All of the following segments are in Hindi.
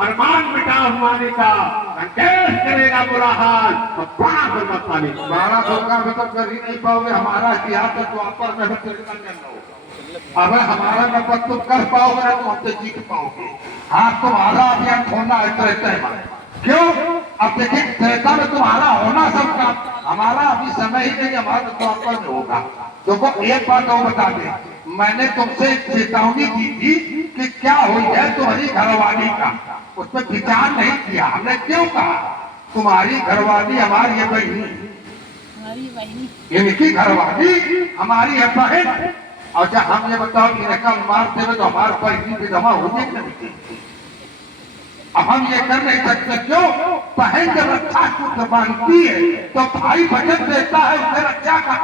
अरमान मिटा हुआने का संकेत करेगा बुरा हाल तो बड़ा गुरबत पानी 1200 का भी तो कर ही नहीं पाओगे। हमारा इतिहास है द्वापर में भी तिरका कर लो। अब हमारा नंबर तुम कर पाओगे ना तो हमसे जीत पाओगे। हाँ तुम्हारा अभियान खोलना है त्रेता में। क्यों? अब देखिए त्रेता में तुम्हारा होना सबका, हमारा अभी समय ही नहीं, हमारा द्वापर में होगा। देखो एक बात और बता दे, मैंने तुमसे चेतावनी दी थी कि क्या हुई है तुम्हारी घरवाली का, उसमें विचार नहीं किया। हमने क्यों कहा? तुम्हारी घरवाली हमारी है बहनी, इनकी घरवाली हमारी है बहन। और जब हम ये बताओ कि इनका मारते हुए तो हमारे बहनी विधवा होगी नहीं। अब हम ये कर नहीं सकते। क्यों? बहन जब रक्षा सूत्र बांधती है तो भाई वचन देता है उसे रक्षा का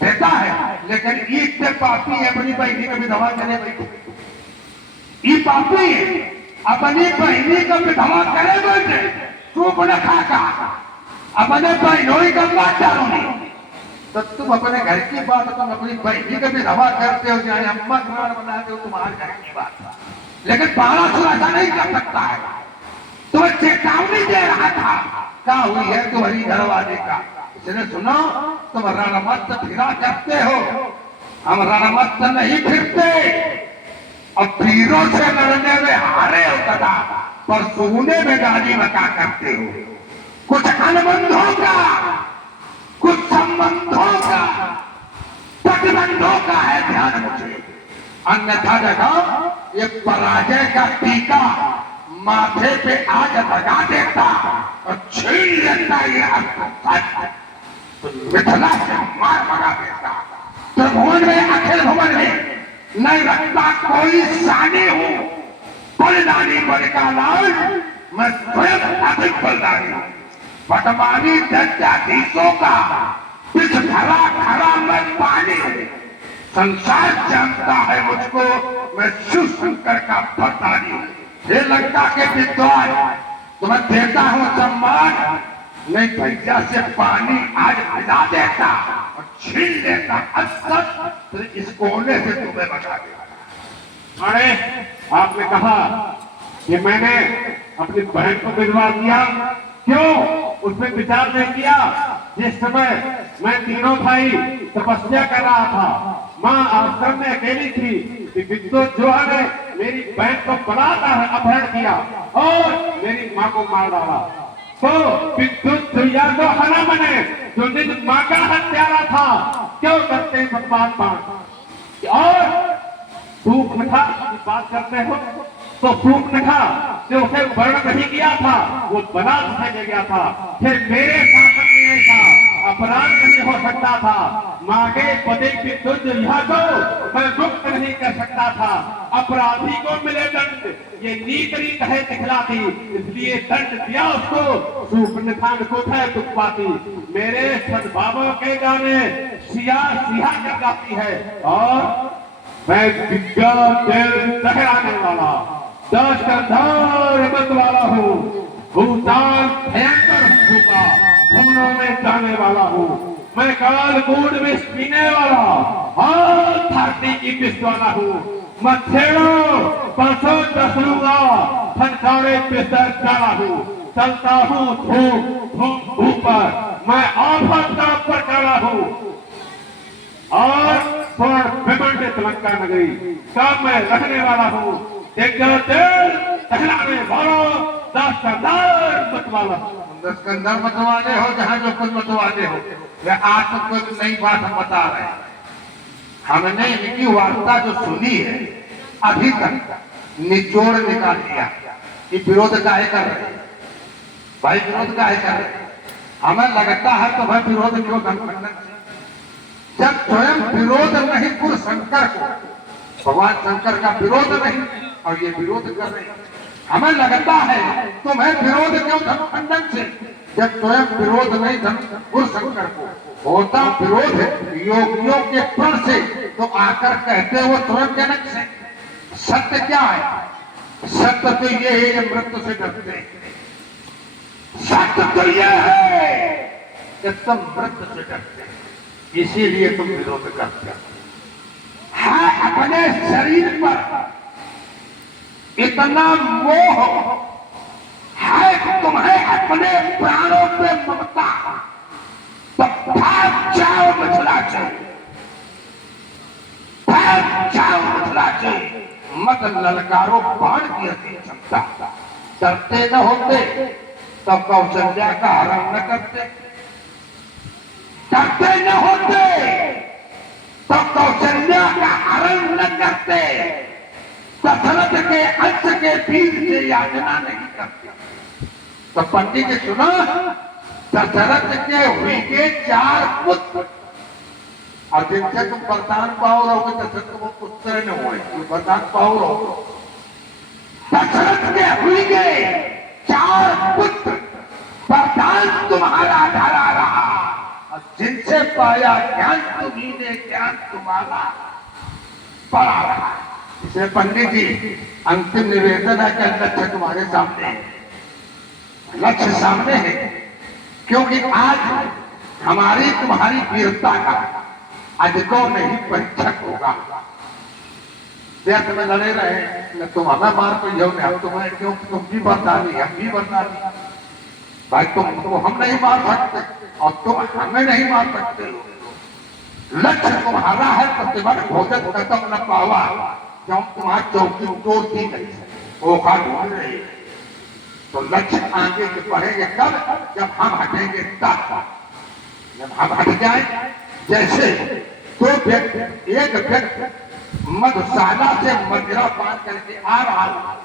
देता है, लेकिन ईद से पापी है अपनी बहनी का विधवा करे बैठे। ये पापी है अपनी बहनी का विधवा करे बैठे। चुप न खाका अपने बहनों का बात डालो नहीं तो तुम अपने घर की बात तुम अपनी बहनी का विधवा करते हो, चाहे अम्मा घरान बनाते हो, तुम्हारे घर की बात। लेकिन 1200 ऐसा नहीं कर सकता है। तुम्हें चेतावनी दे रहा था क्या हुई है तुम्हारी घरवाले का। इसने सुनो तुम रणमत फिरा करते हो, हम रणमत नहीं फिरते। और पीरों से लड़ने में हारे हो कदा, पर सोने में गाली मका करते हो। कुछ अनुबंधों का, कुछ संबंधों का, तटबंधों का है ध्यान मुझे। अन्यथा जगह ये पराजय का टीका माथे पे आज लगा देता और छीन लेता ये तो मिथिला से मार लगा देता। त्रिभुवन में अखिल भवन में नहीं रखता कोई सानी हूं, बलिदानी बल का लाल मैं स्वयं अधिक बलिदानी हूं। पटवानी दत्ताधीशों का पिछ भरा खरा मैं पानी हूं। संसार जानता है मुझको, मैं शिव शंकर का भरतानी हूं। ये लंका के विद्वान तुम्हें देता हूं सम्मान, नहीं भैया से पानी आज मिला देता और छीन लेता अक्सर तो इस कोने से तुम्हें बचा देता। अरे आपने कहा कि मैंने अपनी बहन को विधवा किया, क्यों उसमें विचार नहीं किया? जिस समय मैं तीनों भाई तपस्या कर रहा था, माँ आश्रम में अकेली थी, विद्युत जो है मेरी बहन को बलात्कार अपहरण किया और मेरी माँ को मार डाला। तो विद्युत दुनिया को हरा मने जो निज माँ का हत्यारा था, क्यों करते हैं परमात्मा? और सूख नखा की बात करते हो तो सूख नखा जो उसे वर्ण नहीं किया था वो बलात् से ले गया था। फिर मेरे शासन में ऐसा अपराध नहीं हो सकता था। मांगे पति विद्युत दुनिया को मैं मुक्त नहीं कर सकता था। अपराधी को मिले दंड, ये नीत रीत है दिखलाती, इसलिए दंड दिया उसको। सूख नखा को था दुख पाती। मेरे सद्भावों के गाने सिया सिया कर गाती है और मैं विद्या दहराने वाला, 10 कंधार मत वाला हूँ, भूतान भयंकर भूखा भवनों में जाने वाला हूँ। मैं काल कूट विष पीने वाला, हाँ धरती की विष वाला हूँ। मैं छेड़ो परसों दस लूंगा, फनकारे बिस्तर डाला हूँ। चलता हूँ धूप धूप ऊपर, मैं आफत का ऊपर डाला हूँ और विमंडित लंका नगरी का मैं रहने वाला हूँ। टहलाने वालों 10 कंधार मत वाला, 10 कंधार मत वाले हो, जहाँ जो कुछ मत वाले हो। आज तो कुछ नई बात हम बता रहे हैं। हमने इनकी वार्ता जो सुनी है अभी तक निचोड़ निकाल दिया कि विरोध काहे कर रहे भाई, विरोध काहे कर रहे। हमें लगता है तो भाई विरोध क्यों कर, जब स्वयं विरोध नहीं पुर शंकर को, भगवान शंकर का विरोध नहीं और ये विरोध कर रहे हैं। हमें लगता है तुम्हें विरोध क्यों धर्मखंडन से, जब स्वयं विरोध नहीं धर्मपुर शंकर को होता विरोध योगियों के प्रण से, तो आकर कहते वो स्वयं जनक से। सत्य क्या है? सत्य तो ये है ये मृत्यु से डरते हैं। सत्य तो ये है कि तुम मृत्यु से डरते हैं, इसीलिए तुम विरोध करते हो। हाँ अपने शरीर पर इतना मोह है कि तुम्हें अपने प्राणों पे ममता, तो भाग जाओ मिथिला से, भाग जाओ मिथिला से। मत ललकारो बाण की अति क्षमता, डरते न होते तो कौशल्या का हरण न करते, डरते न होते तो कौशल्या का हरण न करते, दशरथ के अंश के वीर से याचना नहीं करते। तो पंडित जी सुना, दशरथ के हुई के 4 पुत्र, और जिनसे तुम वरदान पाओ रहोगे, दशरथ को वो पुत्र न हुए, तुम वरदान पाओ रहो। दशरथ के हुई के 4 पुत्र, वरदान तुम्हारा धरा रहा, और जिनसे पाया ज्ञान तुम्ही ने, ज्ञान तुम्हारा पड़ा रहा। इसलिए पंडित जी अंतिम निवेदन है कि लक्ष्य तुम्हारे सामने है, लक्ष्य सामने है, क्योंकि आज हमारी तुम्हारी वीरता का अधिको नहीं परीक्षक होगा। व्यर्थ में लड़े रहे न, तुम हमें मार पाई हो, हम तुम्हें, क्योंकि तुम भी बरदानी, हम भी बरदानी। भाई तुम हम नहीं मार सकते और तुम हमें नहीं मार सकते हो। लक्ष्य तुम्हारा है, प्रतिबल भोजन खत्म न पावा, जब तुम्हारी चौकी तोड़ती नहीं, ओखा ढूंढ रही। तो लक्ष्य आगे के बढ़ेंगे कब? जब हम हटेंगे तब। जब हम हट जाए, जैसे दो व्यक्ति, एक व्यक्ति मधुशाला से मदिरा पान करके आ रहा है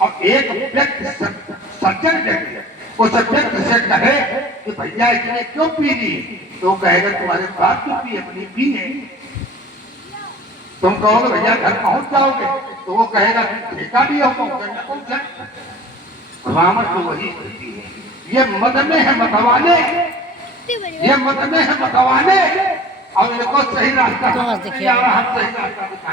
और एक व्यक्ति सज्जन व्यक्ति उस व्यक्ति से कहे कि भैया इसने क्यों पी ली, तो कहेगा तुम्हारे बाप क्यों पी, अपनी पी है। तुम कहोगे भैया घर पहुंच जाओगे, तो वो कहेगा ठेका भी हो पहुंचे। रावण तो वही स्थिति है, ये मद में है मतवाले, ये मद में है मतवाले, और इनको सही रास्ता, हम सही रास्ता